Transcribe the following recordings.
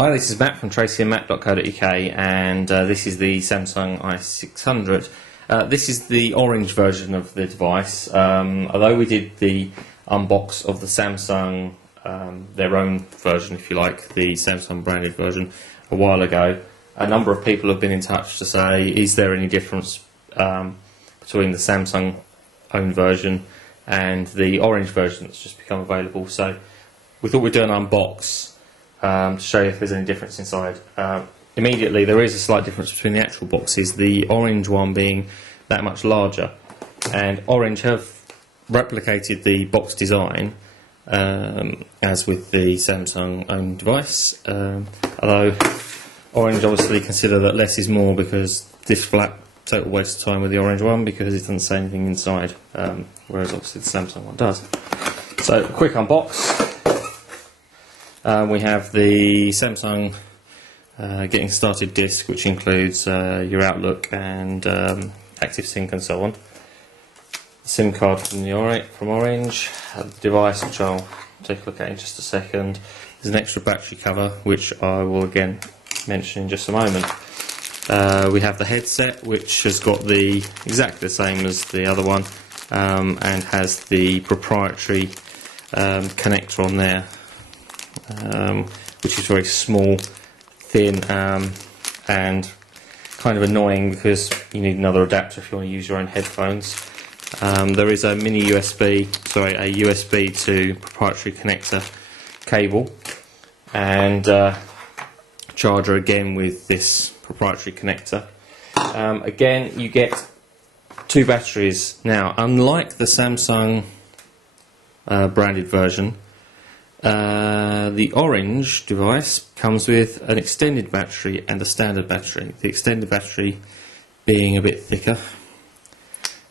Hi, this is Matt from tracyandmatt.co.uk, and this is the Samsung i600. This is the orange version of the device. Although we did the unbox of the Samsung, their own version, if you like, the Samsung branded version, a while ago, a number of people have been in touch to say, is there any difference between the Samsung own version and the orange version that's just become available? So we thought we'd do an unbox to show you if there's any difference inside. Immediately there is a slight difference between the actual boxes, the orange one being that much larger, and Orange have replicated the box design as with the Samsung own device, although Orange obviously consider that less is more, because this flap, total waste of time with the orange one, because it doesn't say anything inside, whereas obviously the Samsung one does. So a quick unbox. We have the Samsung Getting Started disc, which includes your Outlook and ActiveSync and so on. The SIM card from Orange, the device, which I'll take a look at in just a second. There's an extra battery cover, which I will again mention in just a moment. We have the headset, which has got exactly the same as the other one, and has the proprietary connector on there, which is very small, thin, and kind of annoying because you need another adapter if you want to use your own headphones. There is a a USB to proprietary connector cable, and charger again with this proprietary connector. Again, you get two batteries. Now, unlike the Samsung branded version, the Orange device comes with an extended battery and a standard battery. The extended battery being a bit thicker,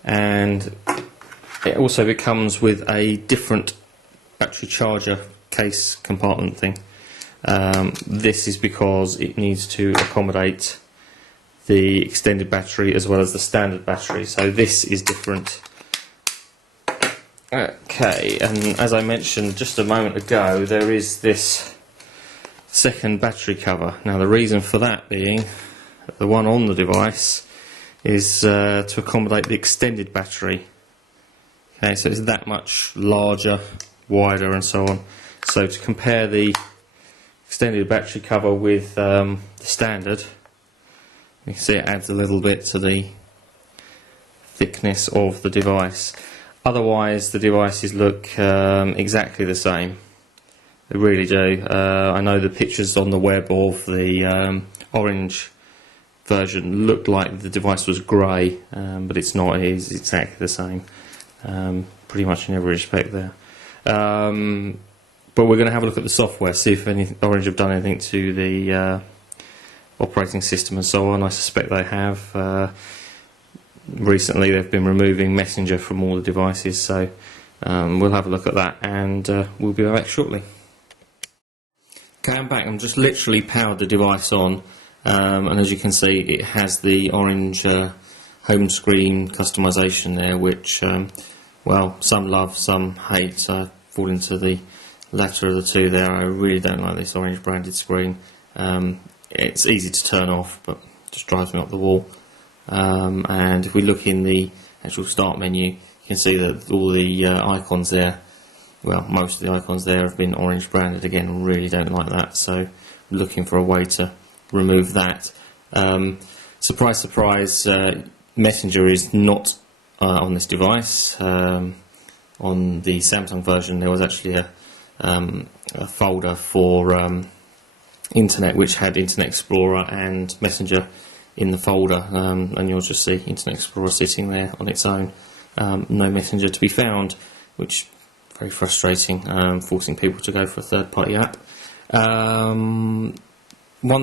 and it also comes with a different battery charger case compartment thing. This is because it needs to accommodate the extended battery as well as the standard battery, so this is different. Okay, and as I mentioned just a moment ago, there is this second battery cover. Now, the reason for that being the one on the device is to accommodate the extended battery. Okay, so it's that much larger, wider, and so on. So to compare the extended battery cover with the standard, you can see it adds a little bit to the thickness of the device. Otherwise, the devices look exactly the same. They really do. I know the pictures on the web of the Orange version looked like the device was grey, but it's not. It is exactly the same, pretty much in every respect there. But we're going to have a look at the software, see if Orange have done anything to the operating system and so on. I suspect they have. Recently they've been removing Messenger from all the devices, so we'll have a look at that, and we'll be back shortly. Okay, I'm back. I'm just literally powered the device on, and as you can see, it has the Orange home screen customization there, which, well, some love, some hate. I fall into the latter of the two there. I really don't like this Orange branded screen. It's easy to turn off, but just drives me up the wall. And if we look in the actual start menu, you can see that all the icons there, well, most of the icons there have been Orange branded. Again, really don't like that, so I'm looking for a way to remove that. Surprise, surprise, Messenger is not on this device. On the Samsung version there was actually a folder for Internet, which had Internet Explorer and Messenger in the folder, and you'll just see Internet Explorer sitting there on its own, no Messenger to be found, which is very frustrating, forcing people to go for a third-party app. One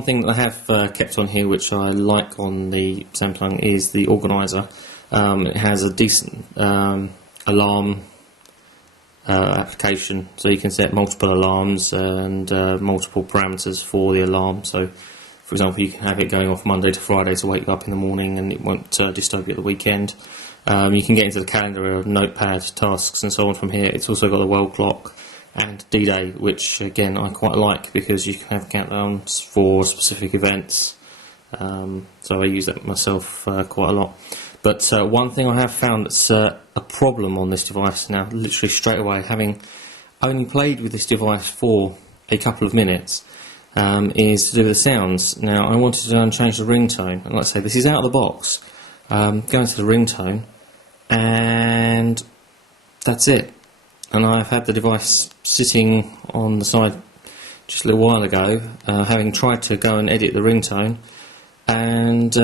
thing that I have kept on here, which I like on the Samsung, is the organiser. It has a decent alarm application, so you can set multiple alarms and multiple parameters for the alarm. So, for example, you can have it going off Monday to Friday to wake you up in the morning, and it won't disturb you at the weekend. You can get into the calendar, notepad, tasks and so on from here. It's also got a wall clock and D-Day, which again I quite like because you can have countdowns for specific events. So I use that myself quite a lot. But one thing I have found that's a problem on this device now, literally straight away, having only played with this device for a couple of minutes, is to do with the sounds. Now I wanted to change the ringtone, and like I say, this is out of the box. Go into the ringtone, and that's it. And I've had the device sitting on the side just a little while ago, having tried to go and edit the ringtone, and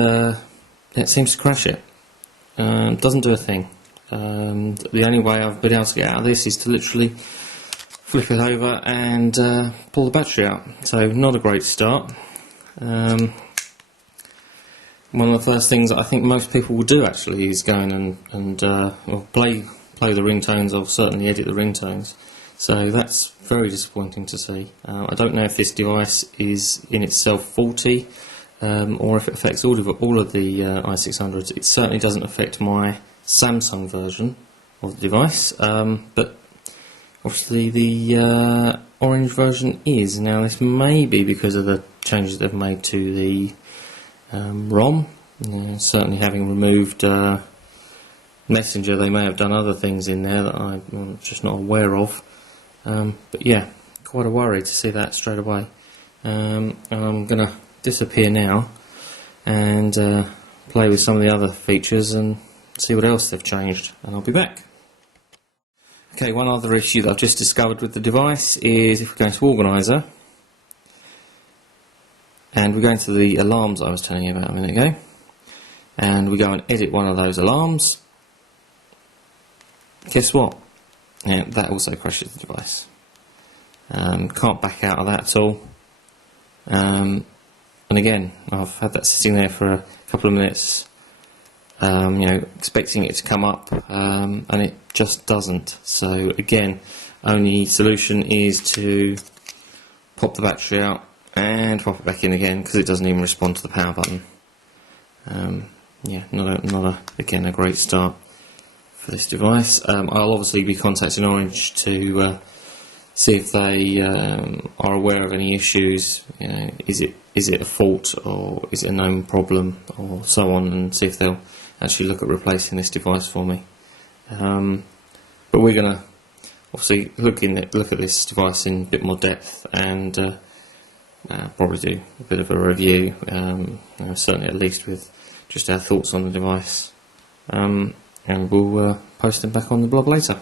it seems to crash it. Doesn't do a thing. The only way I've been able to get out of this is to literally flip it over and pull the battery out. So not a great start. One of the first things that I think most people will do actually is go in and well, play the ringtones, or certainly edit the ringtones. So that's very disappointing to see. I don't know if this device is in itself faulty, or if it affects all of the i600s. It certainly doesn't affect my Samsung version of the device, but obviously the orange version is. Now this may be because of the changes they've made to the ROM. Certainly having removed Messenger, they may have done other things in there that I'm just not aware of. But yeah, quite a worry to see that straight away. And I'm going to disappear now and play with some of the other features and see what else they've changed, and I'll be back. Okay, one other issue that I've just discovered with the device is if we go into Organizer and we go into the alarms I was telling you about a minute ago, and we go and edit one of those alarms, guess what? Yeah, that also crashes the device. Can't back out of that at all. And again, I've had that sitting there for a couple of minutes, you know, expecting it to come up, and it just doesn't. So again, only solution is to pop the battery out and pop it back in again, because it doesn't even respond to the power button. Yeah, again a great start for this device. I'll obviously be contacting Orange to see if they are aware of any issues. You know, is it a fault, or is it a known problem, or so on, and see if they'll actually look at replacing this device for me. But we're going to obviously look at this device in a bit more depth, and probably do a bit of a review, you know, certainly at least with just our thoughts on the device, and we'll post them back on the blog later.